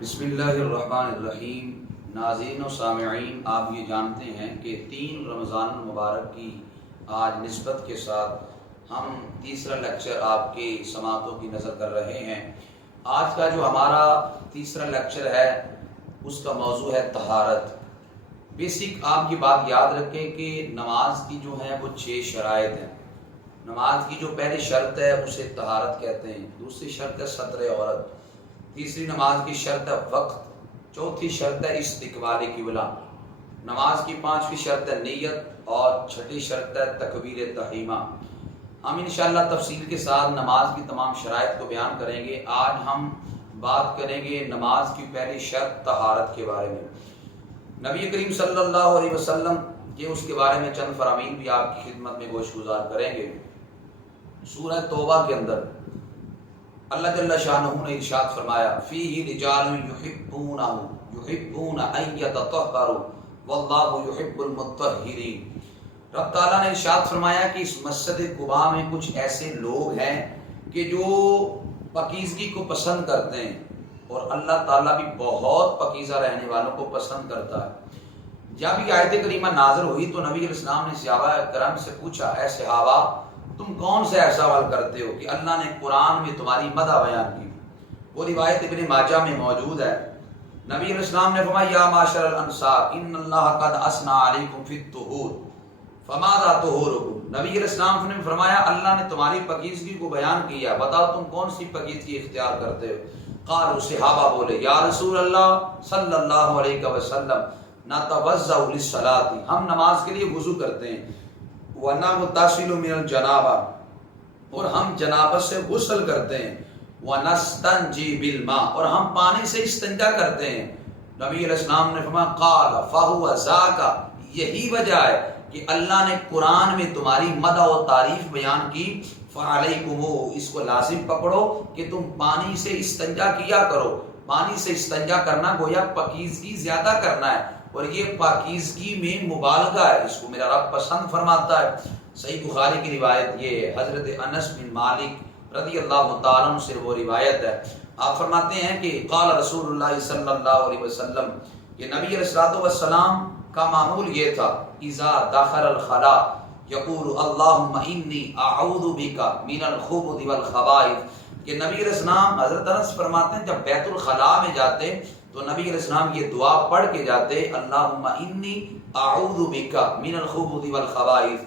بسم اللہ الرحمن الرحیم۔ ناظرین و سامعین، آپ یہ جانتے ہیں کہ 3 رمضان المبارک کی آج نسبت کے ساتھ ہم تیسرا لیکچر آپ کی سماعتوں کی نظر کر رہے ہیں۔ آج کا جو ہمارا تیسرا لیکچر ہے اس کا موضوع ہے طہارت۔ بیسک آپ کی بات یاد رکھیں کہ نماز کی جو ہے وہ 6 شرائط ہیں۔ نماز کی جو پہلی شرط ہے اسے طہارت کہتے ہیں، دوسری شرط ہے ستر عورت، تیسری نماز کی شرط ہے وقت، چوتھی شرط ہے استقبال قبلہ، نماز کی 5ویں شرط ہے نیت اور 6ٹھی شرط ہے تکبیر تحریمہ۔ ہم انشاءاللہ تفصیل کے ساتھ نماز کی تمام شرائط کو بیان کریں گے۔ آج ہم بات کریں گے نماز کی پہلی شرط طہارت کے بارے میں۔ نبی کریم صلی اللہ علیہ وسلم کے اس کے بارے میں چند فرامین بھی آپ کی خدمت میں گوش گزار کریں گے۔ سورہ توبہ کے اندر اللہ جل شانہ نے ارشاد فرمایا فیہ رجال یحبون ان یتطہروا واللہ یحب المطہرین۔ رب تعالیٰ نے ارشاد فرمایا کہ اس مسجد قباء میں کچھ ایسے لوگ ہیں کہ جو پاکیزگی کو پسند کرتے ہیں، اور اللہ تعالیٰ بھی بہت پاکیزہ رہنے والوں کو پسند کرتا ہے۔ جب یہ آیت کریمہ نازل ہوئی تو نبی علیہ السلام نے صحابہ کرام سے پوچھا، اے صحابہ تم کون سے ایسا عمل کرتے ہو کہ اللہ نے قرآن میں تمہاری مدح بیان کی؟ وہ روایت ابن ماجہ میں موجود ہے۔ نبی علیہ السلام نے فرمایا یا معاشر الانصار ان اللہ قد اثنى علیکم فی الطہور فماذا طہورکم۔ نبی علیہ السلام نے فرمایا اللہ نے تمہاری پاکیزگی کو بیان کیا، بتاؤ تم کون سی پاکیزگی اختیار کرتے ہو؟ قالوا صحابہ بولے یا رسول اللہ صلی اللہ علیہ وسلم نتوضأ للصلاۃ، ہم نماز کے لیے وضو کرتے ہیں، وَنَغْتَسِلُ مِنَ الْجَنَابَةِ، اور ہم جنابت سے غسل کرتے ہیں، وَنَسْتَنْجِي بِالْمَاءِ، اور ہم پانی سے استنجا کرتے ہیں۔ نبی علیہ السلام نے فرمایا قال فَهُوَ ذَاكَ، یہی وجہ ہے کہ اللہ نے قرآن میں تمہاری مدح و تعریف بیان کی۔ فَعَلَيْكُمُ، اس کو لازم پکڑو کہ تم پانی سے استنجا کیا کرو۔ پانی سے استنجا کرنا گویا پاکیزگی زیادہ کرنا ہے، اور یہ پاکیزگی میں مبالغہ ہے، اس کو میرا رب پسند فرماتا ہے۔ صحیح بخاری کی روایت یہ ہے، حضرت انس بن مالک رضی اللہ تعالیٰ عنہ سے وہ روایت ہے۔ آپ فرماتے ہیں کہ قال رسول اللہ صلی اللہ علیہ وسلم، کہ نبی علیہ السلام کا معمول یہ تھا اذا دخل الخلاء یقول اللہم انی اعوذ بک من الخبث والخبائث، کہ نبی علیہ السلام حضرت انس فرماتے ہیں جب بیت الخلاء میں جاتے تو نبی علیہ السلام یہ دعا پڑھ کے جاتے اللہم انی اعوذ بک من الخبث والخبائث۔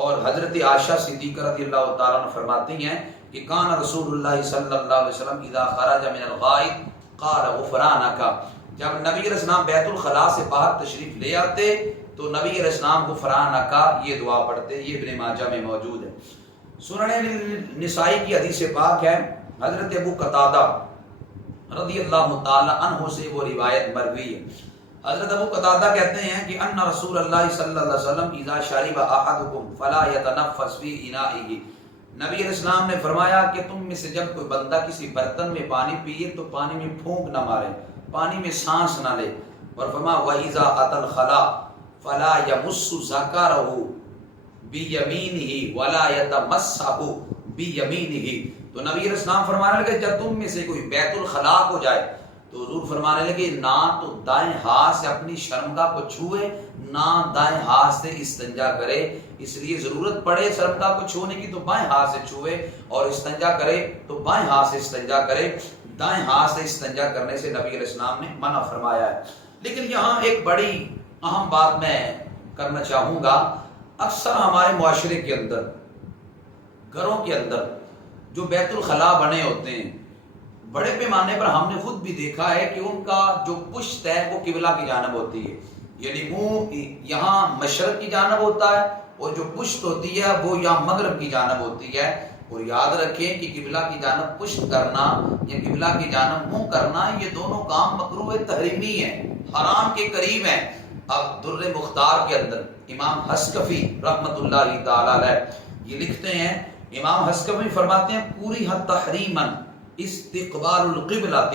اور حضرت عائشہ صدیقہ رضی اللہ تعالیٰ عنہ فرماتی ہیں کہ کان رسول اللہ صلی اللہ علیہ وسلم اذا خرج من الغائط قال غفرانک، جب نبی علیہ السلام بیت الخلاء سے باہر تشریف لے آتے تو نبی علیہ السلام غفرانک یہ دعا پڑھتے۔ یہ ابن ماجہ میں موجود ہے۔ سنن نسائی کی حدیث پاک ہے، حضرت ابو قتادہ رضی اللہ تعالی عنہ سے وہ روایت مروی ہے۔ حضرت ابو قتادہ کہتے ہیں کہ ان رسول اللہ صلی اللہ علیہ وسلم اذا شرب احدکم فلا يتنفس فی انائه، نبی علیہ السلام نے فرمایا کہ تم میں سے جب کوئی بندہ کسی برتن میں پانی پیے تو پانی میں پھونک نہ مارے، پانی میں سانس نہ لے، اور فرمایا واذا اتى الخلاء فلا يمس ذکرہ بیمینہ ولا يتمسح بیمینہ۔ تو نبی علیہ السلام فرمانے لگے جب تم میں سے کوئی بیت الخلاء کو جائے تو حضور فرمانے لگے نہ تو دائیں ہاتھ سے اپنی شرمگاہ کو چھوئے، نہ دائیں ہاتھ سے استنجا کرے۔ اس لیے ضرورت پڑے شرمگاہ کو چھونے کی تو بائیں ہاتھ سے چھوئے، اور استنجا کرے تو بائیں ہاتھ سے استنجا کرے۔ دائیں ہاتھ سے استنجا کرنے سے نبی علیہ السلام نے منع فرمایا ہے۔ لیکن یہاں ایک بڑی اہم بات میں کرنا چاہوں گا، اکثر ہمارے معاشرے کے اندر، گھروں کے اندر جو بیت الخلاء بنے ہوتے ہیں، بڑے پیمانے پر ہم نے خود بھی دیکھا ہے کہ ان کا جو پشت ہے وہ قبلہ کی جانب ہوتی ہے، یعنی منہ یہاں مشرق کی جانب ہوتا ہے اور جو پشت ہوتی ہے وہ یہاں مغرب کی جانب ہوتی ہے۔ اور یاد رکھیں کہ قبلہ کی جانب پشت کرنا یا قبلہ کی جانب منہ کرنا یہ دونوں کام مکروہ تحریمی ہیں، حرام کے قریب ہیں۔ اب در مختار کے اندر امام حسکفی رحمۃ اللہ تعالی علیہ یہ لکھتے ہیں، امام حسکفی فرماتے ہیں پوری حد تحریما استقبال القبلۃ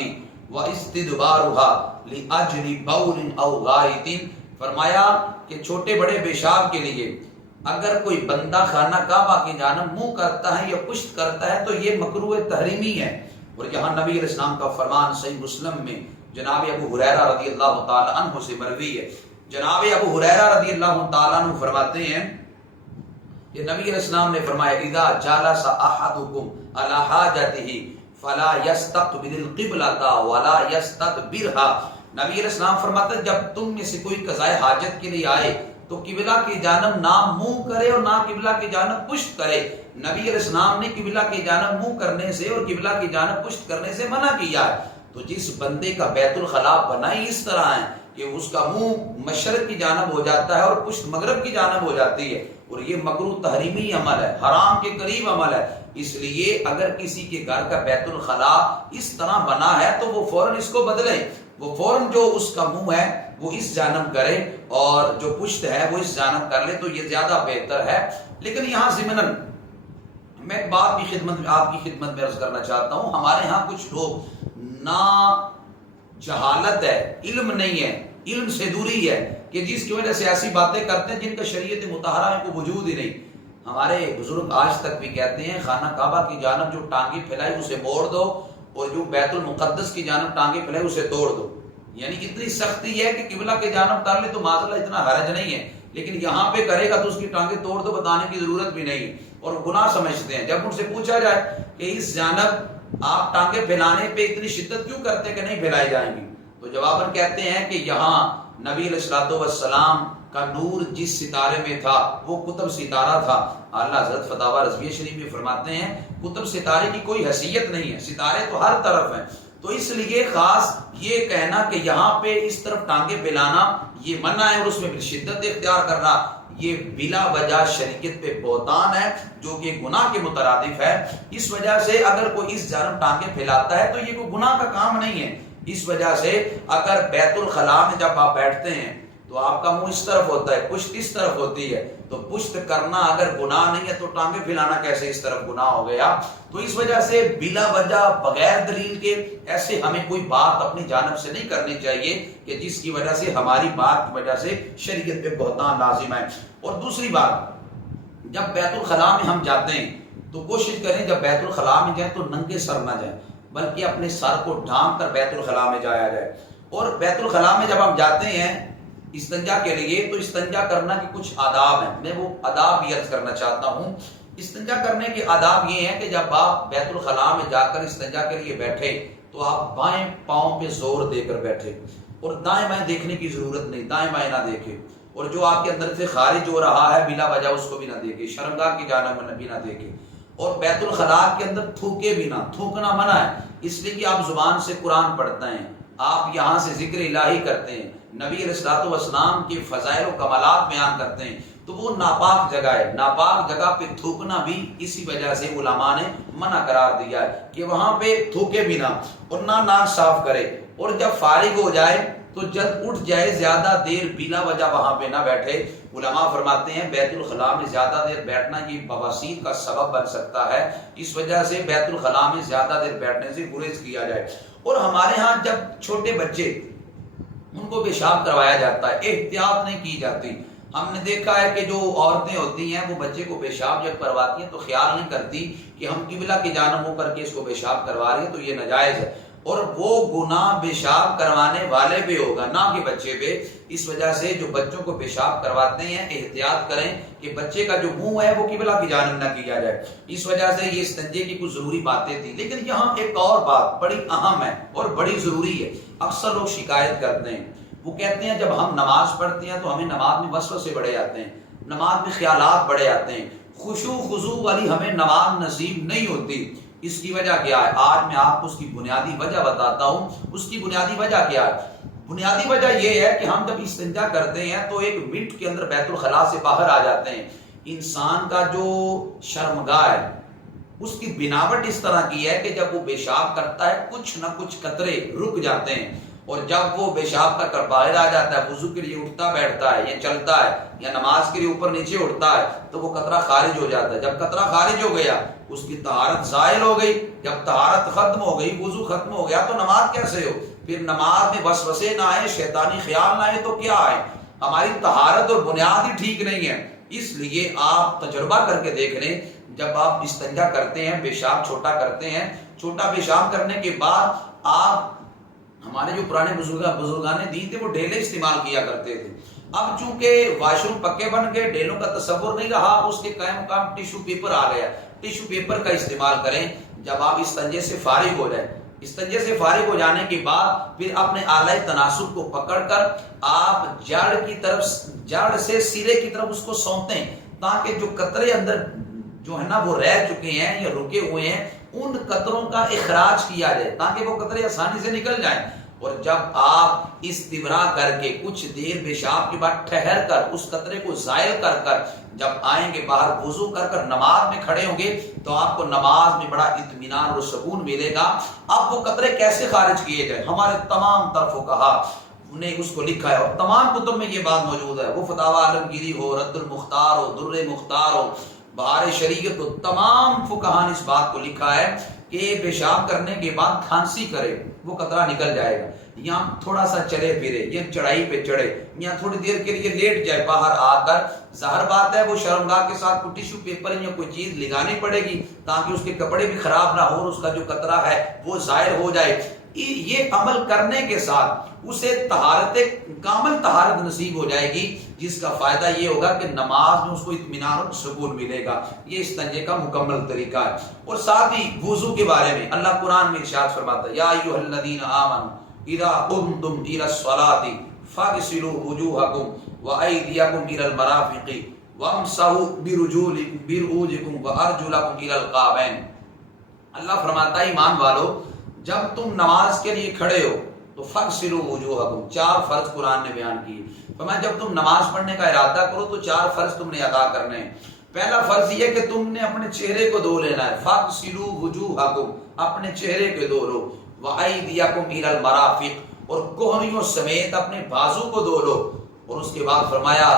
و استدبارها لاجل بول او غائط، فرمایا کہ چھوٹے بڑے پیشاب کے لیے اگر کوئی بندہ خانہ کعبہ کی جانب منہ کرتا ہے یا پشت کرتا ہے تو یہ مکروہ تحریمی ہے، اور یہاں نبی علیہ السلام کا فرمان صحیح مسلم میں جناب ابو ہریرہ رضی اللہ تعالی عنہ سے مروی ہے. جناب ابو ہریرہ رضی اللہ تعالی عنہ فرماتے ہیں کہ نبی علیہ السلام نے فرمایا اذا جلس احدکم علی حاجتہ فلا یستقبل القبلۃ ولا یستدبرها. نبی علیہ السلام فرماتے ہیں جب تم میں سے کوئی قضاء حاجت کے لیے آئے تو قبلہ کی جانب نہ منہ کرے اور نہ قبلہ کی جانب پشت کرے. نبی علیہ السلام نے قبلہ کی جانب منہ کرنے سے اور قبلہ کی جانب پشت کرنے سے منع کیا ہے. تو جس بندے کا بیت الخلاء بنائی اس طرح ہے کہ اس کا منہ مشرق کی جانب ہو جاتا ہے اور پشت مغرب کی جانب ہو جاتی ہے، اور یہ مکروہ تحریمی عمل ہے، حرام کے قریب عمل ہے. اس لیے اگر کسی کے گھر کا بیت الخلاء اس طرح بنا ہے تو وہ فوراً اس کو بدلے. وہ فوراً جو اس کا منہ ہے وہ اس جانب کرے اور جو پشت ہے وہ اس جانب کر لے تو یہ زیادہ بہتر ہے. لیکن یہاں ضمناً میں ایک بات کی خدمت میں آپ کی خدمت میں عرض کرنا چاہتا ہوں. ہمارے ہاں کچھ لوگ نہ جہالت ہے، علم نہیں ہے، علم سے دوری ہے کہ جس کی وجہ سے ایسی باتیں کرتے ہیں جن کا شریعت مطہرہ میں کوئی وجود ہی نہیں. ہمارے بزرگ آج تک بھی کہتے ہیں خانہ کعبہ کی جانب جو ٹانگیں پھیلائی اسے موڑ دو اور جو بیت المقدس کی جانب ٹانگیں پھیلائی اسے توڑ دو. یعنی اتنی سختی ہے کہ قبلہ کے جانب کر لے تو معذاللہ اتنا حرج نہیں ہے، لیکن یہاں پہ کرے گا تو اس کی ٹانگیں توڑ دو بتانے کی ضرورت بھی نہیں اور گناہ سمجھتے ہیں. جب ان سے پوچھا جائے کہ اس جانب آپ ٹانگیں پھیلانے پہ اتنی شدت کیوں کرتے کہ نہیں پھیلائی جائیں گی، تو جواباً کہتے ہیں کہ یہاں نبی علیہ الصلوۃ والسلام کا نور جس ستارے میں تھا وہ قطب ستارہ تھا. اللہ حضرت فتاوی رضویہ شریف میں فرماتے ہیں قطب ستارے کی کوئی حیثیت نہیں ہے، ستارے تو ہر طرف ہیں. تو اس لیے خاص یہ کہنا کہ یہاں پہ اس طرف ٹانگیں پھیلانا یہ منع ہے اور اس میں پھر شدت اختیار کرنا یہ بلا وجہ شریعت پہ بہتان ہے جو کہ گناہ کے مترادف ہے. اس وجہ سے اگر کوئی اس جانب ٹانگیں پھیلاتا ہے تو یہ کوئی گناہ کا کام نہیں ہے. اس وجہ سے اگر بیت الخلاء میں جب آپ بیٹھتے ہیں تو آپ کا منہ اس طرف ہوتا ہے، پشت اس طرف ہوتی ہے، تو پشت کرنا اگر گناہ نہیں ہے تو ٹانگیں پھیلانا کیسے اس طرف گناہ ہو گیا. تو اس وجہ سے بلا وجہ بغیر دلیل کے ایسے ہمیں کوئی بات اپنی جانب سے نہیں کرنی چاہیے کہ جس کی وجہ سے ہماری بات کی وجہ سے شریعت پہ بہتان لازم ہے. اور دوسری بات، جب بیت الخلاء میں ہم جاتے ہیں تو کوشش کریں جب بیت الخلاء میں جائیں تو ننگے سر نہ جائیں بلکہ اپنے سر کو ڈھانپ کر بیت الخلاء میں جایا جائے. اور بیت الخلاء میں جب ہم جاتے ہیں استنجا کے لیے تو استنجا کرنا کے کچھ آداب ہیں، میں وہ آداب بھی عرض کرنا چاہتا ہوں. استنجا کرنے کے آداب یہ ہیں کہ جب آپ بیت الخلاء میں جا کر استنجا کے لیے بیٹھے تو آپ بائیں پاؤں پہ زور دے کر بیٹھے اور دائیں بائیں دیکھنے کی ضرورت نہیں، دائیں بائیں نہ دیکھے، اور جو آپ کے اندر سے خارج ہو رہا ہے بلا وجہ اس کو بھی نہ دیکھے، شرمگاہ کی جانب میں بھی نہ دیکھے. اور بیت الخلاء کے اندر تھوکے بھی نہ، تھوکنا منع ہے اس لیے کہ آپ زبان سے قرآن پڑھتے ہیں، آپ یہاں سے ذکر الہی کرتے ہیں، نبی علیہ الصلوۃ والسلام کے فضائل و کمالات بیان کرتے ہیں، تو وہ ناپاک جگہ ہے. ناپاک جگہ پہ تھوکنا بھی اسی وجہ سے علماء نے منع قرار دیا ہے کہ وہاں پہ تھوکے بھی نہ اور نہ ناک صاف کرے. اور جب فارغ ہو جائے تو جب اٹھ جائے زیادہ دیر بلا وجہ وہاں پہ نہ بیٹھے. علماء فرماتے ہیں بیت الخلاء میں زیادہ دیر بیٹھنا یہ بواسیر کا سبب بن سکتا ہے، اس وجہ سے بیت الخلاء میں زیادہ دیر بیٹھنے سے گریز کیا جائے. اور ہمارے ہاں جب چھوٹے بچے ان کو پیشاب کروایا جاتا ہے احتیاط نہیں کی جاتی. ہم نے دیکھا ہے کہ جو عورتیں ہوتی ہیں وہ بچے کو پیشاب جب کرواتی ہیں تو خیال نہیں کرتی کہ ہم قبلہ کی جانب ہو کر کے اس کو پیشاب کروا رہی ہیں تو یہ ناجائز ہے، اور وہ گناہ پیشاب کروانے والے پہ ہوگا نہ کہ بچے پہ. اس وجہ سے جو بچوں کو پیشاب کرواتے ہیں احتیاط کریں کہ بچے کا جو منہ ہے وہ قبلہ کی جانب نہ کیا جائے. اس وجہ سے یہ استنجے کی کچھ ضروری باتیں تھیں. لیکن یہاں ایک اور بات بڑی اہم ہے اور بڑی ضروری ہے. اکثر لوگ شکایت کرتے ہیں، وہ کہتے ہیں جب ہم نماز پڑھتے ہیں تو ہمیں نماز میں وسوسے بڑے آتے ہیں، نماز میں خیالات بڑے آتے ہیں، خشوع خضوع والی ہمیں نماز نصیب نہیں ہوتی. اس کی وجہ کیا ہے؟ آج میں آپ کو اس کی بنیادی وجہ بتاتا ہوں. اس کی بنیادی وجہ کیا ہے؟ بنیادی وجہ یہ ہے کہ ہم جب استنجا کرتے ہیں تو ایک منٹ کے اندر بیت الخلاء سے باہر آ جاتے ہیں. انسان کا جو شرمگاہ ہے اس کی بناوٹ اس طرح کی ہے کہ جب وہ پیشاب کرتا ہے کچھ نہ کچھ قطرے رک جاتے ہیں، اور جب وہ پیشاب کر کر باہر آ جاتا ہے وضو کے لیے اٹھتا بیٹھتا ہے یا چلتا ہے یا نماز کے لیے اوپر نیچے اٹھتا ہے تو وہ قطرہ خارج ہو جاتا ہے. جب قطرہ خارج ہو گیا اس کی طہارت زائل ہو گئی. جب طہارت ختم ہو گئی، وضو ختم ہو گیا، تو نماز کیسے ہو؟ پھر نماز میں وسوسے نہ آئے، شیطانی خیال نہ آئے تو کیا آئے؟ ہماری طہارت اور بنیاد ہی ٹھیک نہیں ہے. اس لیے آپ تجربہ کر کے دیکھ لیں، جب آپ استنجا کرتے ہیں، پیشاب چھوٹا کرتے ہیں چھوٹا پیشاب کرنے کے بعد آپ، ہمارے جو پرانے بزرگان دین تھے وہ ڈھیلے استعمال کیا کرتے تھے. اب چونکہ واش روم پکے بن گئے، ڈھیلوں کا تصور نہیں رہا، اس کے قائم مقام ٹیشو پیپر آ گیا. ٹیشو پیپر کا استعمال کریں. جب آپ استنجے سے فارغ ہو جائیں، استنجے سے فارغ ہو جانے کے بعد پھر اپنے آلائے تناسل کو پکڑ کر آپ جڑ کی طرف، جڑ سے سرے کی طرف اس کو سونتیں، تاکہ جو قطرے اندر جو ہے نا وہ رہ چکے ہیں یا رکے ہوئے ہیں، ان قطروں کا اخراج کیا جائے تاکہ وہ قطرے آسانی سے نکل جائیں. اور جب آپ استبرا کر کے کچھ دیر پیشاب کے بعد ٹھہر کر اس قطرے کو زائل کر کر جب آئیں گے باہر، وضو کر کر نماز میں کھڑے ہوں گے، تو آپ کو نماز میں بڑا اطمینان اور سکون ملے گا. اب وہ قطرے کیسے خارج کیے جائیں، ہمارے تمام طرفوں کہا نے اس کو لکھا ہے، اور تمام کتب میں یہ بات موجود ہے. وہ فتاوی عالمگیری ہو، رد المختار ہو، در مختار ہو، بہار شریعت ہو، تمام فقہاء نے اس بات کو لکھا ہے کہ پیشاب کرنے کے بعد کھانسی کرے، وہ قطرہ نکل جائے گا. یا تھوڑا سا چلے پھرے یا چڑھائی پہ چڑھے یا تھوڑی دیر کے لیے لیٹ جائے باہر آ کر، ظاہر بات ہے وہ شرمگاہ کے ساتھ کوئی ٹیشو پیپر یا کوئی چیز لگانی پڑے گی تاکہ اس کے کپڑے بھی خراب نہ ہو اور اس کا جو قطرہ ہے وہ ظاہر ہو جائے. یہ عمل کرنے کے ساتھ اسے طہارت، کامل طہارت نصیب ہو جائے گی، جس کا فائدہ یہ ہوگا کہ نماز میں اس کو اطمینان اور سکون ملے گا. یہ استنجے کا مکمل طریقہ ہے. اور ساتھ ہی وضو کے بارے میں اللہ قرآن میں ارشاد فرماتا ہے، یا ایھا الذین آمنوا اذا قمتم الى الصلاۃ فاغسلوا وجوہکم وایدیکم الى المرافق وامسحوا برؤوسکم وارجلکم الى الکعبین. اللہ فرماتا ہے ایمان والو، جب تم نماز کے لیے کھڑے ہو تو فاغسلوا وجوہکم، 4 فرض قرآن نے بیان کیے. فرمایا جب تم نماز پڑھنے کا ارادہ کرو تو 4 فرض تم نے ادا کرنے ہیں. پہلا فرض یہ کہ تم نے اپنے چہرے کو دھو لینا ہے، فاغسلوا وجوہکم، اپنے چہرے کو دھو لو، وایدیکم الی المرافق، اور کوہنیوں سمیت اپنے بازو کو دھو لو. اور اس کے بعد فرمایا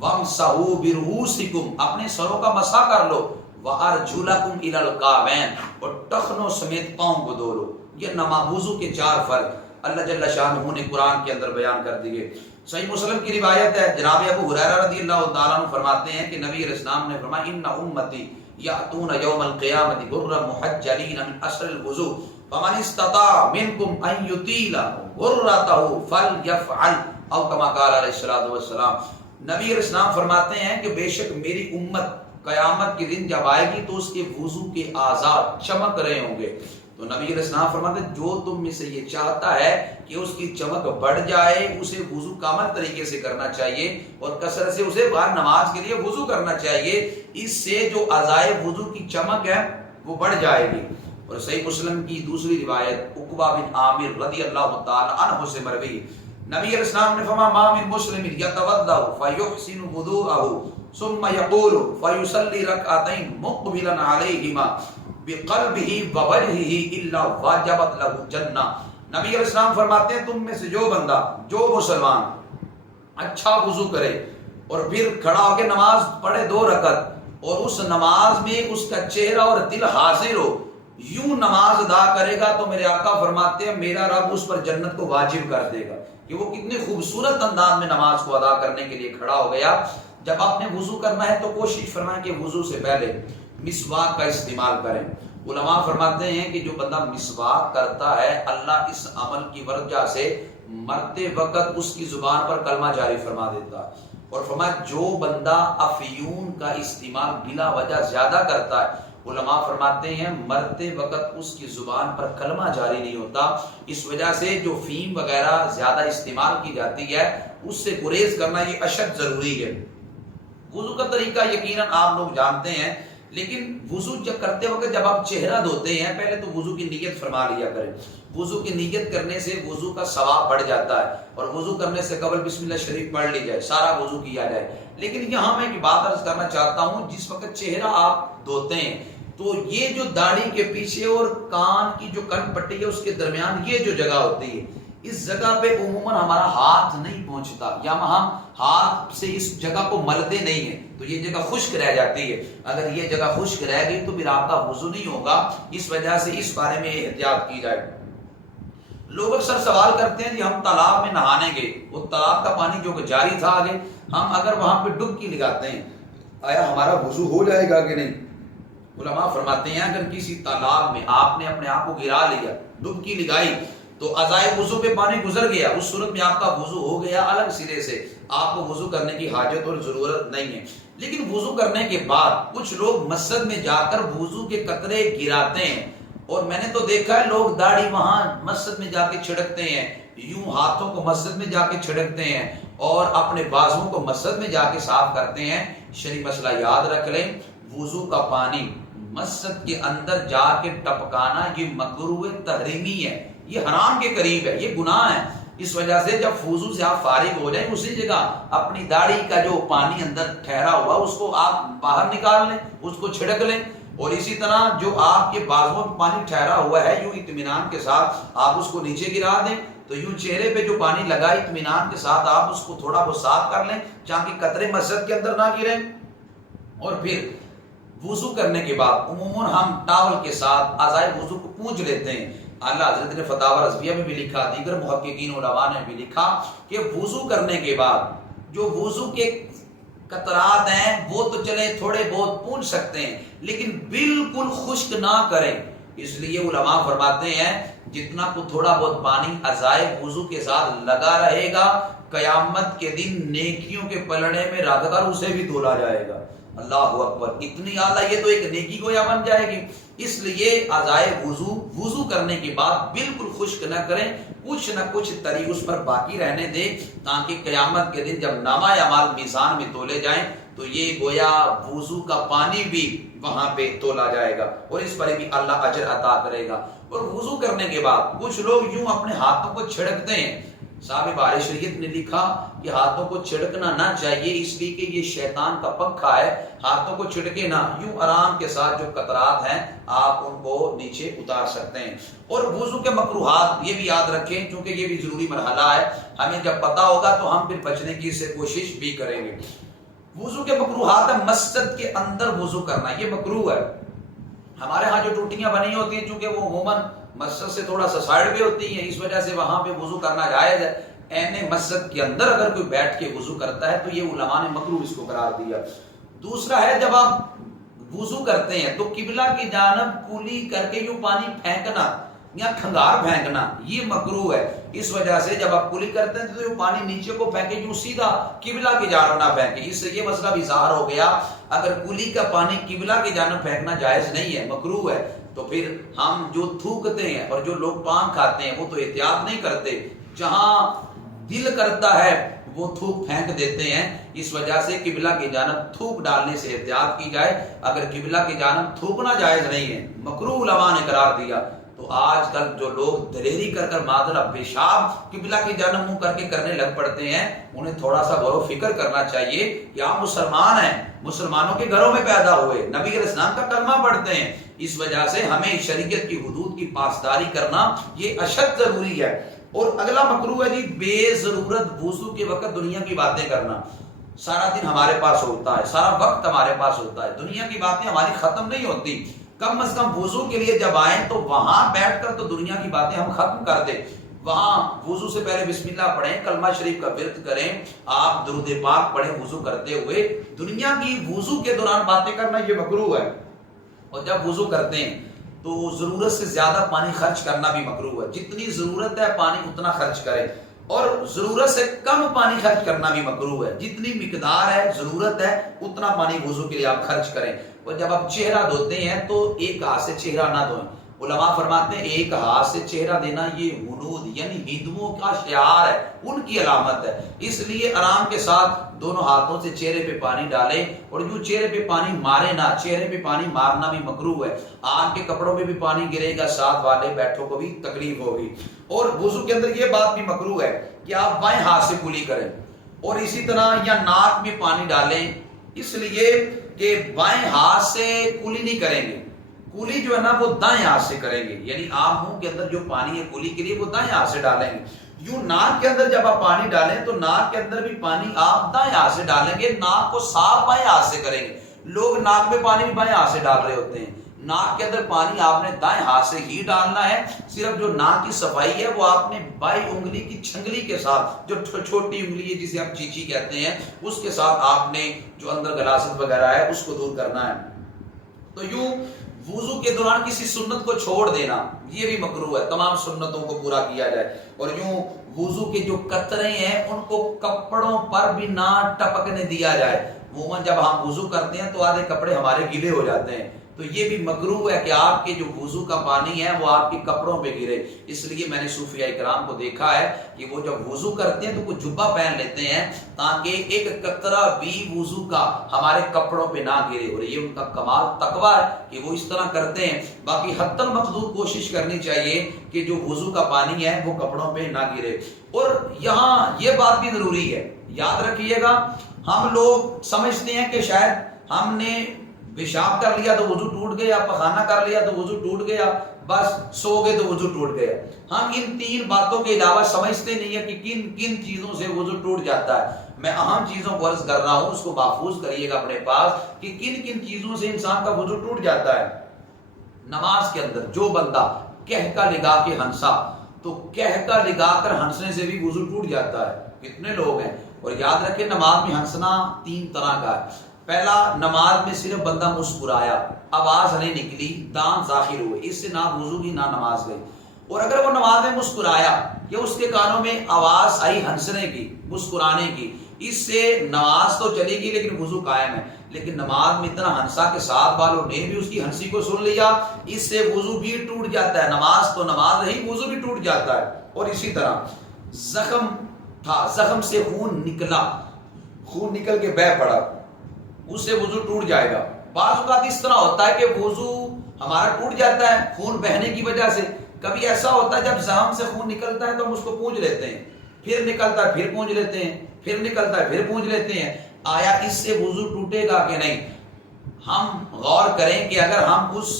وامسحوا برؤوسکم، اپنے سروں کا مسح کر لو، وارجلکم الی الکعبین، اور ٹخنوں سمیت پاؤں کو دھو لو. یہ نماز وضو کے 4 فرض اللہ جل شانہ نے قرآن کے اندر بیان کر دیے. صحیح مسلم کی روایت ہے، جناب ابو ہریرہ رضی اللہ تعالیٰ عنہ فرماتے ہیں کہ نبی علیہ السلام نے فرمایا ان امتی یاتون یوم القیامۃ غرا محجلین من اثر الوضوء فمن استطاع منکم ان یطیل غرتہ فلیفعل، او کما قال علیہ الصلوۃ والسلام. نبی علیہ السلام فرماتے ہیں کہ بے شک میری امت قیامت کے دن جب آئے گی تو اس کے وضو کے اعضاء چمک رہے ہوں گے. تو نبی علیہ السلام فرماتے ہیں جو تم میں سے یہ چاہتا ہے کہ اس کی چمک بڑھ جائے، اسے وضو کامل طریقے سے کرنا چاہیے اور کثرت سے اسے باہر نماز کے لیے وضو کرنا چاہیے. اس سے جو اعضائے وضو کی چمک ہے وہ بڑھ جائے گی. اور صحیح مسلم کی دوسری روایت عقبہ بن عامر رضی اللہ تعالی عنہ سے مروی، نبی علیہ السلام نے فرمایا ما من مسلم یتوضا فیحسن وضوءه ثم يقول فيصلي ركعتين مقبلا عليهما بقلبه ووجهه الا وجبت له الجنہ. نبی علیہ السلام فرماتے ہیں تم میں سے جو بندہ، جو مسلمان اچھا وضو کرے اور پھر کھڑا ہو کے نماز پڑھے 2 رکعت اور اس نماز میں اس کا چہرہ اور دل حاضر ہو، یوں نماز ادا کرے گا تو میرے آقا فرماتے ہیں میرا رب اس پر جنت کو واجب کر دے گا. کہ وہ کتنے خوبصورت انداز میں نماز کو ادا کرنے کے لیے کھڑا ہو گیا. جب آپ نے وضو کرنا ہے تو کوشش فرمائیں کہ وضو سے پہلے مسواک کا استعمال کریں. علماء فرماتے ہیں کہ جو بندہ مسواک کرتا ہے اللہ اس عمل کی وجہ سے مرتے وقت اس کی زبان پر کلمہ جاری فرما دیتا ہے. اور فرمایا جو بندہ افیون کا استعمال بلا وجہ زیادہ کرتا ہے، علماء فرماتے ہیں مرتے وقت اس کی زبان پر کلمہ جاری نہیں ہوتا. اس وجہ سے جو فیم وغیرہ زیادہ استعمال کی جاتی ہے اس سے گریز کرنا یہ اشد ضروری ہے. وضو کا طریقہ یقیناً آپ لوگ جانتے ہیں، لیکن وضو جب کرتے وقت جب آپ چہرہ دھوتے ہیں پہلے تو وضو کی نیت فرما لیا کریں. وضو کی نیت کرنے سے وضو کا ثواب بڑھ جاتا ہے، اور وضو کرنے سے قبل بسم اللہ شریف پڑھ لی جائے، سارا وضو کیا جائے. لیکن یہاں میں ایک بات عرض کرنا چاہتا ہوں، جس وقت چہرہ آپ دھوتے ہیں تو یہ جو داڑھی کے پیچھے اور کان کی جو کن پٹی ہے اس کے درمیان یہ جو جگہ ہوتی ہے، اس جگہ پہ عموماً ہمارا ہاتھ نہیں پہنچتا، یا ہم ہاتھ سے اس جگہ کو ملتے نہیں ہیں تو یہ جگہ خشک رہ جاتی ہے. اگر یہ جگہ خشک رہ گئی تو پھر آپ کا وضو نہیں ہوگا. اس وجہ سے اس بارے میں احتیاط کی جائے. لوگ اکثر سوال کرتے ہیں کہ ہم تالاب میں نہانے گئے، وہ تالاب کا پانی جو جاری تھا آگے، ہم اگر وہاں پہ ڈبکی لگاتے ہیں آیا ہمارا وضو ہو جائے گا کہ نہیں؟ علماء فرماتے ہیں اگر کسی تالاب میں آپ نے اپنے آپ کو گرا لیا، ڈبکی لگائی، تو ازائے وضو پہ پانی گزر گیا، اس صورت میں آپ کا وضو ہو گیا الگ سرے سے، آپ کو وضو کرنے کی حاجت اور ضرورت نہیں ہے۔ لیکن وضو کرنے کے بعد کچھ لوگ مسجد میں جا کر وضو کے قطرے گراتے ہیں، اور میں نے تو دیکھا ہے لوگ داڑھی وہاں مسجد میں جا کے چھڑکتے ہیں، یوں ہاتھوں کو مسجد میں جا کے چھڑکتے ہیں، اور اپنے بازوؤں کو مسجد میں جا کے صاف کرتے ہیں۔ شریف مسئلہ یاد رکھ لیں، وضو کا پانی مسجد کے اندر جا کے ٹپکانا یہ مکروہ تحریمی ہے، یہ حرام کے قریب ہے، یہ گناہ ہے۔ اس وجہ سے جب وضو سے آپ فارغ ہو جائیں، اسی جگہ اپنی داڑھی کا جو پانی اندر ٹھہرا ہوا اس کو آپ باہر نکال لیں، اس کو چھڑک لیں، اور اسی طرح جو آپ کے بازوؤں میں پانی ٹھہرا ہوا ہے یوں اطمینان کے ساتھ آپ اس کو نیچے گرا دیں، تو یوں چہرے پہ جو پانی لگا اطمینان کے ساتھ آپ اس کو تھوڑا بہت صاف کر لیں تاکہ قطرے مسجد کے اندر نہ گریں۔ اور پھر وضو کرنے کے بعد عموماً ہم ٹاول کے ساتھ اعضائے وضو کو پونچھ لیتے ہیں۔ اعلیٰ حضرت نے فتاوی رضویہ میں بھی لکھا، دیگر محققین علماء نے بھی لکھا کہ وضو کرنے کے بعد جو وضو کے قطرات ہیں وہ تو چلے تھوڑے بہت پونچھ سکتے ہیں، لیکن بالکل خشک نہ کریں۔ اس لیے علماء فرماتے ہیں جتنا کو تھوڑا بہت پانی اعضائے وضو کے ساتھ لگا رہے گا، قیامت کے دن نیکیوں کے پلڑے میں رکھ کر اسے بھی دھولا جائے گا۔ اللہ اکبر، اتنی اعلیٰ، یہ تو ایک نیکی گویا بن جائے گی۔ اس لیے اعضائے وضو کرنے کے بعد بالکل خشک نہ کریں، کچھ نہ کچھ تری اس پر باقی رہنے دیں، تاکہ قیامت کے دن جب نامہ اعمال میزان میں تولے جائیں تو یہ گویا وضو کا پانی بھی وہاں پہ تولا جائے گا، اور اس پر بھی اللہ اجر عطا کرے گا۔ اور وضو کرنے کے بعد کچھ لوگ یوں اپنے ہاتھوں کو چھڑکتے ہیں۔ صاحب بارِ شریعت نے لکھا کہ ہاتھوں کو چھڑکنا نہ چاہیے، اس لیے کہ یہ شیطان کا پنکھا ہے، ہاتھوں کو چھڑکے نہ، یوں آرام کے ساتھ جو قطرات ہیں آپ ان کو نیچے اتار سکتے ہیں۔ اور وضو کے مکروہات یہ بھی یاد رکھیں، چونکہ یہ بھی ضروری مرحلہ ہے، ہمیں جب پتہ ہوگا تو ہم پھر بچنے کی سے کوشش بھی کریں گے۔ وضو کے مکروہات ہے مسجد کے اندر وضو کرنا، یہ مکروہ ہے۔ ہمارے ہاں جو ٹوٹیاں بنی ہوتی ہیں چونکہ وہ عموماً مسجد سے تھوڑا سا سائڈ بھی ہوتی ہیں، اس وجہ سے وہاں پہ وضو کرنا جائز ہے۔ این مسجد کے اندر اگر کوئی بیٹھ کے وضو کرتا ہے تو یہ علماء نے مکروہ اس کو قرار دیا۔ دوسرا ہے جب آپ وضو کرتے ہیں تو قبلہ کی جانب کولی کر کے یوں پانی پھینکنا یا کھنگار پھینکنا یہ مکروہ ہے۔ اس وجہ سے جب آپ کولی کرتے ہیں تو یہ پانی نیچے کو پھینکے، یوں سیدھا قبلہ کی جانب نہ پھینکے۔ اس سے یہ مسئلہ بھی ظاہر ہو گیا، اگر کولی کا پانی قبلہ کی جانب پھینکنا جائز نہیں ہے، مکروہ ہے، تو پھر ہم جو تھوکتے ہیں اور جو لوگ پان کھاتے ہیں وہ تو احتیاط نہیں کرتے، جہاں دل کرتا ہے وہ تھوک پھینک دیتے ہیں۔ اس وجہ سے قبلہ کی جانب تھوک ڈالنے سے احتیاط کی جائے۔ اگر قبلہ کی جانب تھوکنا جائز نہیں ہے، مکروہ علماء نے قرار دیا، تو آج کل جو لوگ دلیری کر کر معذرت پیشاب قبلہ کی جانب منہ کر کے کرنے لگ پڑتے ہیں، انہیں تھوڑا سا غور و فکر کرنا چاہیے کہ آپ مسلمان ہیں، مسلمانوں کے گھروں میں پیدا ہوئے، نبی علیہ السلام کا کلمہ پڑھتے ہیں، اس وجہ سے ہمیں شریعت کی حدود کی پاسداری کرنا یہ اشد ضروری ہے۔ اور اگلا مکروہ ہے جی بے ضرورت وضو کے وقت دنیا کی باتیں کرنا۔ سارا دن ہمارے پاس ہوتا ہے، سارا وقت ہمارے پاس ہوتا ہے، دنیا کی باتیں ہماری ختم نہیں ہوتی، کم از کم وضو کے لیے جب آئیں تو وہاں بیٹھ کر تو دنیا کی باتیں ہم ختم کر دیں۔ وہاں وضو سے پہلے بسم اللہ پڑھیں، کلمہ شریف کا ورد کریں، آپ درود پاک پڑھیں وضو کرتے ہوئے۔ دنیا کی وضو کے دوران باتیں کرنا یہ مکروہ ہے۔ اور جب وضو کرتے ہیں تو ضرورت سے زیادہ پانی خرچ کرنا بھی مکروہ ہے، جتنی ضرورت ہے پانی اتنا خرچ کریں، اور ضرورت سے کم پانی خرچ کرنا بھی مکروہ ہے، جتنی مقدار ہے ضرورت ہے اتنا پانی وضو کے لیے آپ خرچ کریں۔ اور جب آپ چہرہ دھوتے ہیں تو ایک ہاتھ سے چہرہ نہ دھوئیں، علماء فرماتے ہیں ایک ہاتھ سے چہرہ دینا یہ ہنود یعنی ہندوؤں کا شعار ہے، ان کی علامت ہے، اس لیے آرام کے ساتھ دونوں ہاتھوں سے چہرے پہ پانی ڈالیں، اور یوں چہرے پہ پانی مارے نہ، چہرے پہ پانی مارنا بھی مکروہ ہے، آنکھ کے کپڑوں پہ بھی پانی گرے گا، ساتھ والے بیٹھوں کو بھی تکلیف ہوگی۔ اور وضو کے اندر یہ بات بھی مکروہ ہے کہ آپ بائیں ہاتھ سے کلی کریں، اور اسی طرح یا ناک میں پانی ڈالیں، اس لیے کہ بائیں ہاتھ سے کلی نہیں کریں گے، کولی جو ہے نا وہ دائیں ہاتھ سے کریں گے، یعنی آپ منہ کے اندر جو پانی ہے کولی کے لیے وہ دائیں ہاتھ سے ڈالیں گے۔ یوں ناک کے اندر جب آپ پانی ڈالیں تو ناک کے اندر بھی پانی آپ دائیں ہاتھ سے ڈالیں گے، ناک کو صاف بائیں ہاتھ سے کریں گے۔ لوگ ناک میں پانی بھی بائیں ہاتھ سے ڈال رہے ہوتے ہیں، ناک کے اندر پانی آپ نے دائیں ہاتھ سے ہی ڈالنا ہے، صرف جو ناک کی صفائی ہے وہ آپ نے بائیں انگلی کی چھنگلی کے ساتھ، جو چھوٹی انگلی ہے جسے آپ چیچی کہتے ہیں، اس کے ساتھ آپ نے جو اندر غلاظت وغیرہ ہے اس کو دور کرنا ہے۔ تو یوں وضو کے دوران کسی سنت کو چھوڑ دینا یہ بھی مکروہ ہے، تمام سنتوں کو پورا کیا جائے. اور یوں وضو کے جو قطرے ہیں ان کو کپڑوں پر بھی نہ ٹپکنے دیا جائے. عموماً جب ہم وضو کرتے ہیں تو آدھے کپڑے ہمارے گیلے ہو جاتے ہیں، تو یہ بھی مکروہ ہے کہ آپ کے جو وضو کا پانی ہے وہ آپ کے کپڑوں پہ گرے. اس لیے میں نے صوفیاء کرام کو دیکھا ہے کہ وہ جب وضو کرتے ہیں تو کچھ جبہ پہن لیتے ہیں تاکہ ایک قطرہ بھی وضو کا ہمارے کپڑوں پہ نہ گرے. اور یہ ان کا کمال تقویٰ ہے کہ وہ اس طرح کرتے ہیں. باقی حتی المقدور کوشش کرنی چاہیے کہ جو وضو کا پانی ہے وہ کپڑوں پہ نہ گرے. اور یہاں یہ بات بھی ضروری ہے، یاد رکھیے گا، ہم لوگ سمجھتے ہیں کہ شاید ہم نے پیشاب کر لیا تو وضو ٹوٹ گیا، پخانہ کر لیا تو وضو ٹوٹ گیا، بس سو گئے تو وضو ٹوٹ گیا. ہم ان تین باتوں کے علاوہ سمجھتے نہیں ہیں کہ کن کن چیزوں سے وضو ٹوٹ جاتا ہے. میں اہم چیزوں کو عرض کر رہا ہوں، اس کو محفوظ کریے گا اپنے پاس کہ کن کن چیزوں سے انسان کا وضو ٹوٹ جاتا ہے. نماز کے اندر جو بندہ کہہ کا لگا کے ہنسا تو کہہ کا لگا کر ہنسنے سے بھی وضو ٹوٹ جاتا ہے. کتنے لوگ ہیں. اور یاد رکھیں نماز میں ہنسنا تین طرح کا ہے. پہلا، نماز میں صرف بندہ مسکرایا، آواز نہیں نکلی، دانت ظاہر ہوئے، اس سے نہ وضو کی نہ نماز گئی. اور اگر وہ نماز میں مسکرایا کہ اس کے کانوں میں آواز آئی ہنسنے کی، مسکرانے کی، اس سے نماز تو چلے گی لیکن وضو قائم ہے. لیکن نماز میں اتنا ہنسا کہ ساتھ والوں نے بھی اس کی ہنسی کو سن لیا، اس سے وضو بھی ٹوٹ جاتا ہے. نماز تو نماز رہی، وضو بھی ٹوٹ جاتا ہے. اور اسی طرح زخم تھا، زخم سے خون نکلا، خون نکل کے بہہ پڑا، اس سے وضو ٹوٹ جائے گا. بعض اوقات اس طرح ہوتا ہے کہ وضو ہمارا ٹوٹ جاتا ہے خون بہنے کی وجہ سے. کبھی ایسا ہوتا ہے جب زخم سے خون نکلتا ہے تو ہم اس کو پونجھ لیتے ہیں، پھر نکلتا ہے پھر پونجھ لیتے ہیں، پھر نکلتا ہے پھر پونجھ لیتے ہیں. آیا اس سے وضو ٹوٹے گا کہ نہیں؟ ہم غور کریں کہ اگر ہم اس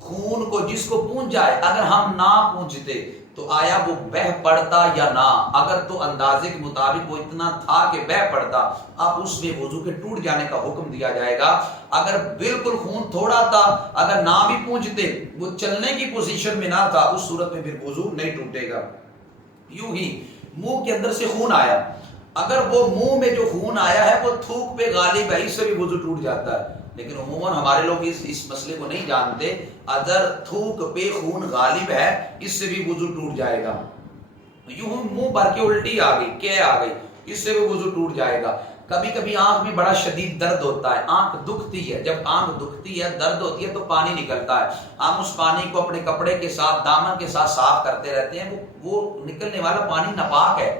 خون کو جس کو پونجھا ہے اگر ہم نہ پونجھتے تو آیا وہ بہ پڑتا یا نہ؟ اگر تو اندازے کے مطابق وہ اتنا تھا کہ بہ پڑتا، اب اس میں وضو کے ٹوٹ جانے کا حکم دیا جائے گا. اگر بالکل خون تھوڑا تھا، اگر نہ بھی پونجھتے، وہ چلنے کی پوزیشن میں نہ تھا، اس صورت میں پھر وضو نہیں ٹوٹے گا. یوں ہی منہ کے اندر سے خون آیا، اگر وہ منہ میں جو خون آیا ہے وہ تھوک پہ غالب ہے، اس سے بھی وضو ٹوٹ جاتا ہے. لیکن عموماً ہمارے لوگ اس مسئلے کو نہیں جانتے. اگر تھوک پہ خون غالب ہے اس سے بھی وضو ٹوٹ جائے گا. یوں منہ بھر کے الٹی آ گئی، کیا آ گئی، اس سے بھی وضو ٹوٹ جائے گا. کبھی کبھی آنکھ میں بڑا شدید درد ہوتا ہے، آنکھ دکھتی ہے، جب آنکھ دکھتی ہے درد ہوتی ہے تو پانی نکلتا ہے. ہم اس پانی کو اپنے کپڑے کے ساتھ دامن کے ساتھ صاف کرتے رہتے ہیں. وہ نکلنے والا پانی ناپاک ہے،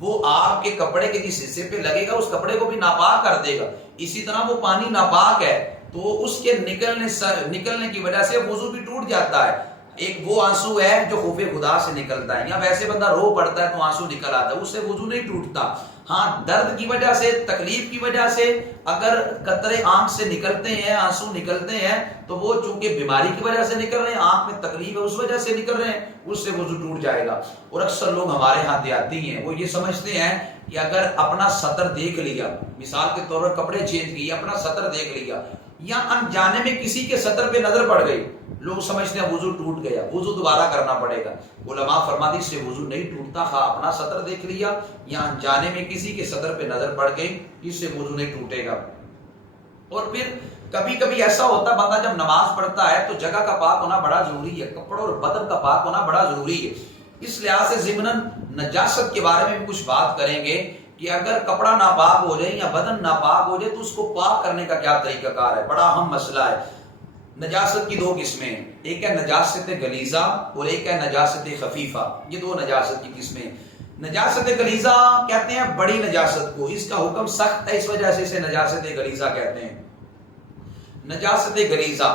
وہ آپ کے کپڑے کے جس حصے پہ لگے گا اس کپڑے کو بھی ناپاک کر دے گا. اسی طرح وہ پانی ناپاک ہے تو اس کے نکلنے کی وجہ سے وضو بھی ٹوٹ جاتا ہے. ایک وہ آنسو ہے جو خوف خدا سے نکلتا ہے، یا ویسے بندہ رو پڑتا ہے تو آنسو نکل آتا ہے، اس سے وضو نہیں ٹوٹتا. ہاں درد کی وجہ سے، تکلیف کی وجہ سے اگر قطرے آنکھ سے نکلتے ہیں، آنسو نکلتے ہیں تو وہ چونکہ بیماری کی وجہ سے نکل رہے ہیں، آنکھ میں تکلیف ہے اس وجہ سے نکل رہے ہیں، اس سے وضو ٹوٹ جائے گا. اور اکثر لوگ ہمارے ہاں دیہاتی ہیں، وہ یہ سمجھتے ہیں کہ اگر اپنا سطر دیکھ لیا، مثال کے طور پر کپڑے چینج کیے، اپنا سطر دیکھ لیا یا انجانے میں کسی کے سطر پہ نظر پڑ گئی، لوگ سمجھتے ہیں وضو ٹوٹ گیا، وضو دوبارہ کرنا پڑے گا. علماء فرماتے ہیں اس سے وضو نہیں ٹوٹتا، خواہ اپنا سطر دیکھ لیا یا انجانے میں کسی کے سطر پہ نظر پڑ گئی، اس سے وضو نہیں ٹوٹے گا. اور پھر کبھی کبھی ایسا ہوتا ہے بندہ جب نماز پڑھتا ہے تو جگہ کا پاک ہونا بڑا ضروری ہے، کپڑوں اور بدن کا پاک ہونا بڑا ضروری ہے. اس لحاظ سے ضمناً نجاست کے بارے میں بھی کچھ بات کریں گے کہ اگر کپڑا ناپاک ہو جائے یا بدن ناپاک ہو جائے تو اس کو پاک کرنے کا کیا طریقہ کار ہے، بڑا اہم مسئلہ ہے. نجاست کی دو قسمیں ہیں، ایک ہے نجاست غلیظہ اور ایک ہے نجاست خفیفہ. یہ دو نجاست کی قسمیں. نجاست غلیظہ کہتے ہیں بڑی نجاست کو، اس کا حکم سخت ہے، اس وجہ سے اسے نجاست غلیظہ کہتے ہیں. نجاست غلیظہ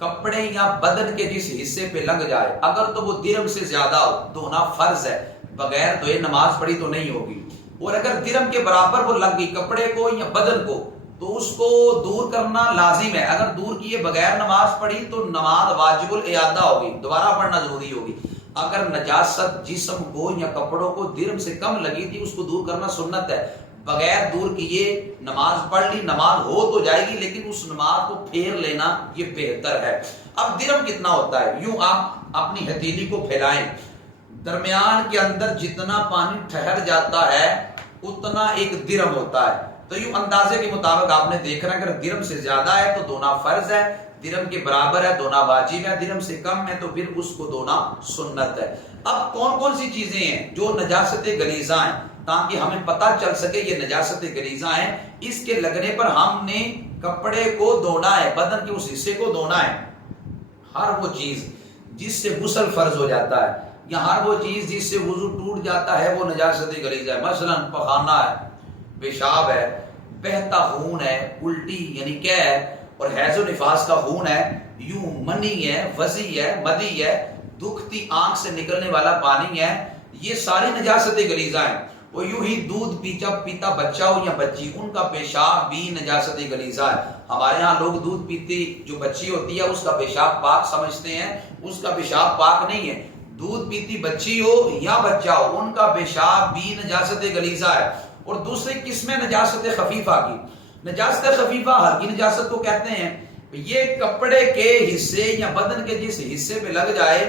کپڑے یا بدن کے جس حصے پہ لگ جائے، اگر تو وہ درم سے زیادہ ہو، دھونا فرض ہے، بغیر دھوئے نماز پڑھی تو نہیں ہوگی. اور اگر درم کے برابر وہ لگ گئی کپڑے کو یا بدن کو تو اس کو دور کرنا لازم ہے. اگر دور کیے بغیر نماز پڑھی تو نماز واجب الاعادہ ہوگی، دوبارہ پڑھنا ضروری ہوگی. اگر نجاست جسم کو یا کپڑوں کو درم سے کم لگی تھی اس کو دور کرنا سنت ہے، بغیر دور کیے نماز پڑھ لی، نماز ہو تو جائے گی لیکن اس نماز کو پھیر لینا یہ بہتر ہے. اب درم کتنا ہوتا ہے؟ یوں آپ اپنی ہتھیلی کو پھیلائیں، درمیان کے اندر جتنا پانی ٹھہر جاتا ہے اتنا ایک درم ہوتا ہے. تو یوں اندازے کے مطابق آپ نے دیکھنا اگر درم سے زیادہ ہے تو دھونا فرض ہے، درہم کے برابر ہے دھونا واجب ہے، درہم سے کم ہے تو پھر اس کو دھونا سنت ہے۔ اب کون کون سی چیزیں ہیں جو نجاست غلیظہ ہیں، تاکہ ہمیں پتہ چل سکے یہ نجاست غلیظہ ہیں، اس کے لگنے پر ہم نے کپڑے کو دھونا ہے، بدن کے اس حصے کو دھونا ہے۔ ہر وہ چیز جس سے غسل فرض ہو جاتا ہے یا ہر وہ چیز جس سے وضو ٹوٹ جاتا ہے وہ نجاست غلیظہ ہے۔ مثلا پخانہ ہے، پیشاب ہے، بہتا خون ہے، الٹی یعنی کیا ہے، اور حیض و نفاس کا خون ہے، یوں منی ہے، وضی ہے، مدی ہے، دکھتی آنکھ سے نکلنے والا پانی ہے، یہ ساری نجاست غلیظہ ہیں۔ وہ یوں ہی دودھ پیتا بچہ ہو یا بچی، ان کا پیشاب بھی نجاست غلیظہ ہے۔ ہمارے ہاں لوگ دودھ پیتی جو بچی ہوتی ہے اس کا پیشاب پاک سمجھتے ہیں، اس کا پیشاب پاک نہیں ہے۔ دودھ پیتی بچی ہو یا بچہ ہو ان کا پیشاب بھی نجاست غلیظہ ہے۔ اور دوسری قسم ہے نجاست خفیفہ کی۔ نجاست خفیفہ ہلکی نجاست کو کہتے ہیں، یہ کپڑے کے حصے یا بدن کے جس حصے پہ لگ جائے،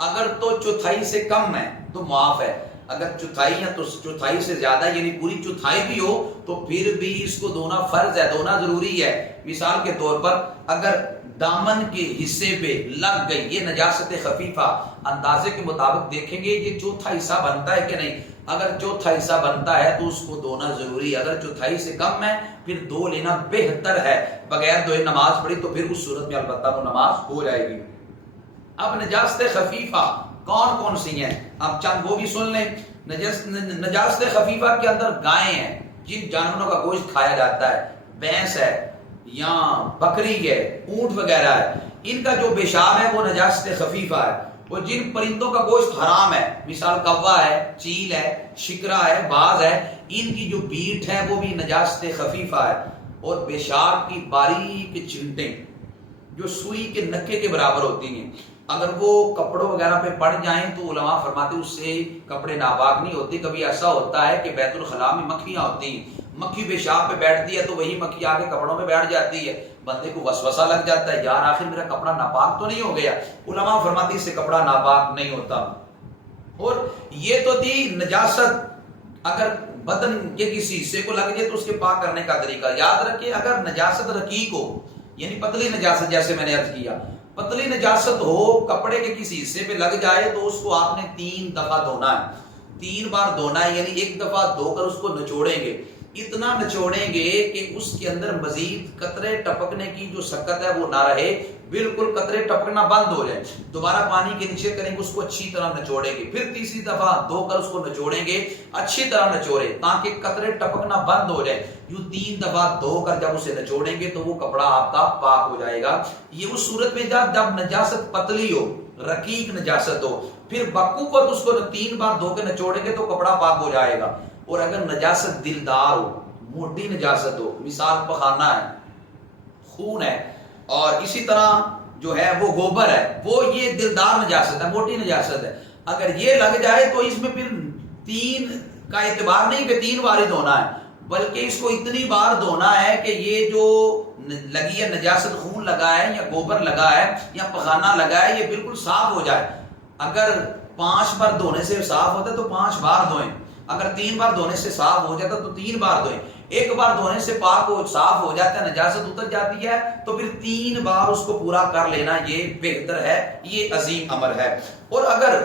اگر تو چوتھائی سے کم ہے تو معاف ہے، اگر چوتھائی ہے تو چوتھائی سے زیادہ یعنی پوری چوتھائی بھی ہو تو پھر بھی اس کو دھونا فرض ہے، دھونا ضروری ہے۔ مثال کے طور پر اگر دامن کے حصے پہ لگ گئی، یہ نجاست خفیفہ، اندازے کے مطابق دیکھیں گے یہ چوتھا حصہ بنتا ہے کہ نہیں، اگر چوتھا حصہ بنتا ہے تو اس کو دھونا ضروری ہے، اگر چوتھائی سے کم ہے پھر دھو لینا بہتر ہے۔ بغیر دھوئے نماز پڑھی تو پھر اس صورت میں البتہ وہ نماز ہو جائے گی۔ اب نجاست خفیفہ کون کون سی ہیں، اب چند وہ بھی سن لیں۔ نجاست خفیفہ کے اندر گائیں ہیں، جن جانوروں کا گوشت کھایا جاتا ہے، بھینس ہے یا بکری ہے، اونٹ وغیرہ ہے، ان کا جو پیشاب ہے وہ نجاست خفیفہ ہے۔ وہ جن پرندوں کا گوشت حرام ہے، مثال کوا ہے، چیل ہے، شکرا ہے، باز ہے، ان کی جو بیٹ ہے وہ بھی نجاست خفیفہ ہے۔ اور پیشاب کی باریک چھینٹیں جو سوئی کے نکے کے برابر ہوتی ہیں، اگر وہ کپڑوں وغیرہ پہ پڑ جائیں تو علماء فرماتے ہیں اس سے کپڑے ناپاک نہیں ہوتے۔ کبھی ایسا ہوتا ہے کہ بیت الخلاء میں مکھیاں ہوتی ہیں، مکھی پیشاب پہ بیٹھتی ہے تو وہی مکھی آ کے کپڑوں پہ بیٹھ جاتی ہے، بندے کو وسوسہ لگ جاتا ہے، یار آخر میرا کپڑا ناپاک تو نہیں ہو گیا، علماء فرماتے ہیں اس سے کپڑا ناپاک نہیں ہوتا۔ اور یہ تو تھی نجاست، اگر بدن کے کسی حصے کو لگ جائے تو اس کے پاک کرنے کا طریقہ یاد رکھیں۔ اگر نجاست رقیق ہو یعنی پتلی نجاست، جیسے میں نے عرض کیا پتلی نجاست ہو، کپڑے کے کسی حصے پہ لگ جائے تو اس کو آپ نے 3 دفعہ دھونا ہے، 3 بار دھونا ہے، یعنی 1 دفعہ دھو کر اس کو نچوڑیں گے، اتنا نچوڑیں گے کہ اس کے اندر مزید قطرے ٹپکنے کی جو شکت ہے وہ نہ رہے، بالکل قطرے ٹپکنا بند ہو جائے، دوبارہ پانی کے نیچے کریں گے، اس کو اچھی طرح نچوڑیں گے، پھر تیسری دفعہ دھو کر اس کو نچوڑیں گے، اچھی طرح نچوڑیں تاکہ قطرے ٹپکنا بند ہو جائے، یوں 3 دفعہ دھو کر جب اسے نچوڑیں گے تو وہ کپڑا آپ کا پاک ہو جائے گا۔ یہ اس صورت میں جب نجاست پتلی ہو، رقیق نجاست ہو، پھر بقوت اس کو 3 بار دھو کے نچوڑیں گے تو کپڑا پاک ہو جائے گا۔ اور اگر نجاست دلدار ہو، موٹی نجاست ہو، مثال پخانہ ہے، خون ہے، اور اسی طرح جو ہے وہ گوبر ہے، وہ یہ دلدار نجاست ہے، موٹی نجاست ہے، اگر یہ لگ جائے تو اس میں پھر 3 کا اعتبار نہیں کہ 3 بار ہی دھونا ہے، بلکہ اس کو اتنی بار دھونا ہے کہ یہ جو لگی ہے نجاست، خون لگا ہے یا گوبر لگا ہے یا پخانہ لگا ہے، یہ بالکل صاف ہو جائے۔ اگر 5 بار دھونے سے صاف ہوتا ہے تو 5 بار دھوئیں، اگر 3 بار دھونے سے صاف ہو جاتا تو 3 بار دھوئیں، 1 بار دھونے سے پاک ہو صاف ہو جاتا ہے، نجاست اتر جاتی ہے تو پھر 3 بار اس کو پورا کر لینا، یہ بہتر ہے، یہ عظیم امر ہے۔ اور اگر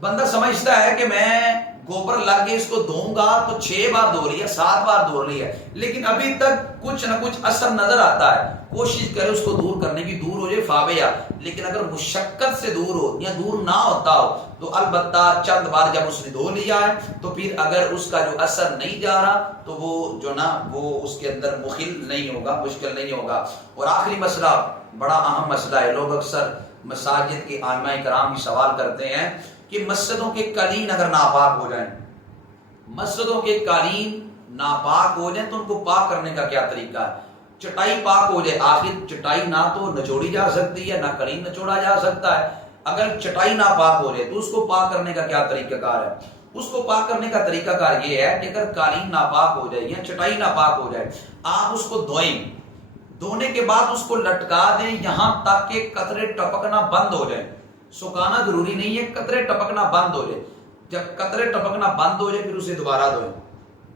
بندہ سمجھتا ہے کہ میں گوبر لگ کے اس کو دھوؤں گا تو 6 بار دھو لیا، 7 بار دھو لیا، لیکن ابھی تک کچھ نہ کچھ اثر نظر آتا ہے، کوشش کرے اس کو دور کرنے کی، دور ہو جائے فابیا، لیکن اگر مشقت سے دور ہو یا دور نہ ہوتا ہو تو البتہ چند بار جب اس نے دھو لیا ہے تو پھر اگر اس کا جو اثر نہیں جا رہا تو وہ جو نا وہ اس کے اندر مخل نہیں ہوگا، مشکل نہیں ہوگا۔ اور آخری مسئلہ بڑا اہم مسئلہ ہے، لوگ اکثر مساجد کے ائمہ کرام بھی سوال کرتے ہیں کہ مسجدوں کے قالین اگر ناپاک ہو جائیں، مسجدوں کے قالین ناپاک ہو جائیں تو ان کو پاک کرنے کا کیا طریقہ ہے؟ چٹائی پاک ہو جائے، آخر چٹائی نہ تو نچوڑی جا سکتی ہے نہ قالین نچوڑا جا سکتا ہے، اگر چٹائی ناپاک ہو جائے تو اس کو پاک کرنے کا کیا طریقہ کار ہے؟ اس کو پاک کرنے کا طریقہ کار یہ ہے کہ اگر قالین ناپاک ہو جائے یا چٹائی ناپاک ہو جائے، آپ اس کو دھوئیں، دھونے کے بعد اس کو لٹکا دیں یہاں تک کہ قطرے ٹپکنا بند ہو جائے، سکھانا ضروری نہیں ہے، قطرے ٹپکنا بند ہو جائے، جب قطرے ٹپکنا بند ہو جائے پھر اسے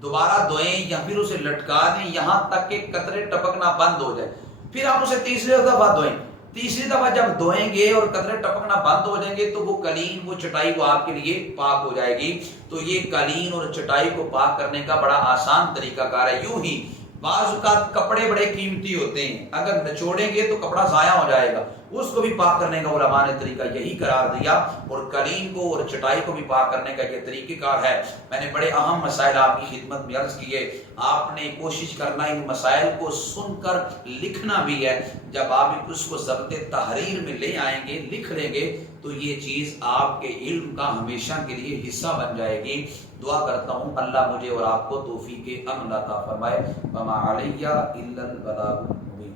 دوبارہ دھوئیں یا پھر اسے لٹکا دیں یہاں تک کہ قطرے ٹپکنا بند ہو جائے۔ پھر آپ اسے تیسری دفعہ دھوئیں. تیسری دفعہ جب دھوئیں گے اور قطرے ٹپکنا بند ہو جائیں گے تو وہ قالین وہ چٹائی وہ آپ کے لیے پاک ہو جائے گی. تو یہ قالین اور چٹائی کو پاک کرنے کا بڑا آسان طریقہ کار ہے. یوں ہی بعض اوقات کپڑے بڑے قیمتی ہوتے ہیں، اگر نچوڑیں گے تو کپڑا ضائع ہو جائے گا، اس کو بھی پاک کرنے کا علماء نے طریقہ یہی قرار دیا. اور قالین کو اور چٹائی کو بھی پاک کرنے کا یہ طریقہ کار ہے. میں نے بڑے اہم مسائل آپ کی خدمت میں عرض کیے. آپ نے کوشش کرنا ان مسائل کو سن کر لکھنا بھی ہے. جب آپ اس کو ضبط تحریر میں لے آئیں گے، لکھ لیں گے، تو یہ چیز آپ کے علم کا ہمیشہ کے لیے حصہ بن جائے گی. دعا کرتا ہوں اللہ مجھے اور آپ کو توفیق عمل عطا فرمائے. وما علیہ الا البلاغ المبین.